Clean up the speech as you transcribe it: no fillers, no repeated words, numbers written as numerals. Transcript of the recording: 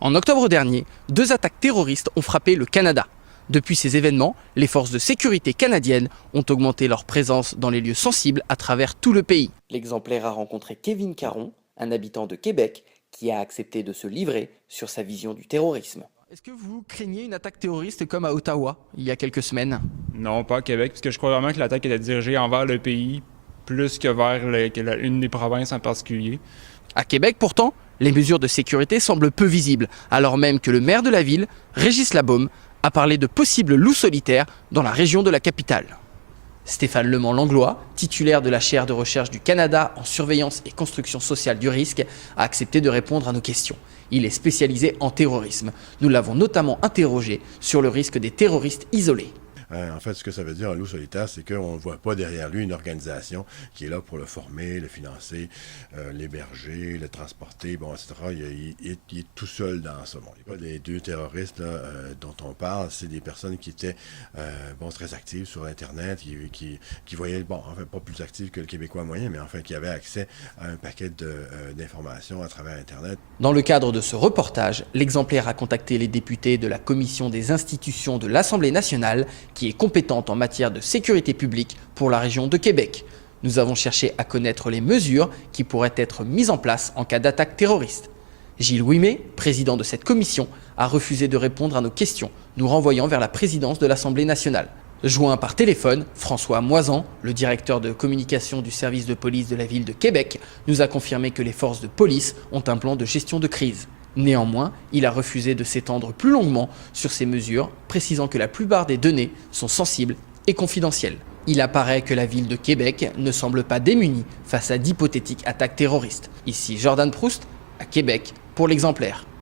En octobre dernier, 2 attaques terroristes ont frappé le Canada. Depuis ces événements, les forces de sécurité canadiennes ont augmenté leur présence dans les lieux sensibles à travers tout le pays. L'exemplaire a rencontré Kevin Caron, un habitant de Québec, qui a accepté de se livrer sur sa vision du terrorisme. Est-ce que vous craignez une attaque terroriste comme à Ottawa, il y a quelques semaines? Non, pas à Québec, parce que je crois vraiment que l'attaque était dirigée envers le pays, plus que vers une des provinces en particulier. À Québec, pourtant, les mesures de sécurité semblent peu visibles, alors même que le maire de la ville, Régis Labaume, a parlé de possibles loups solitaires dans la région de la capitale. Stéphane Lemant-Langlois, titulaire de la chaire de recherche du Canada en surveillance et construction sociale du risque, a accepté de répondre à nos questions. Il est spécialisé en terrorisme. Nous l'avons notamment interrogé sur le risque des terroristes isolés. En fait, ce que ça veut dire, un loup solitaire, c'est qu'on ne voit pas derrière lui une organisation qui est là pour le former, le financer, l'héberger, le transporter, bon, etc. Il est tout seul dans ça. Bon, les 2 terroristes là, dont on parle, c'est des personnes qui étaient très actives sur Internet, qui voyaient, bon, en fait, pas plus actives que le Québécois moyen, mais enfin qui avaient accès à un paquet d'informations à travers Internet. Dans le cadre de ce reportage, l'exemplaire a contacté les députés de la Commission des institutions de l'Assemblée nationale, qui est compétente en matière de sécurité publique pour la région de Québec. Nous avons cherché à connaître les mesures qui pourraient être mises en place en cas d'attaque terroriste. Gilles Ouimet, président de cette commission, a refusé de répondre à nos questions, nous renvoyant vers la présidence de l'Assemblée nationale. Joint par téléphone, François Moisan, le directeur de communication du service de police de la ville de Québec, nous a confirmé que les forces de police ont un plan de gestion de crise. Néanmoins, il a refusé de s'étendre plus longuement sur ces mesures, précisant que la plupart des données sont sensibles et confidentielles. Il apparaît que la ville de Québec ne semble pas démunie face à d'hypothétiques attaques terroristes. Ici Jordan Proust, à Québec, pour l'exemplaire.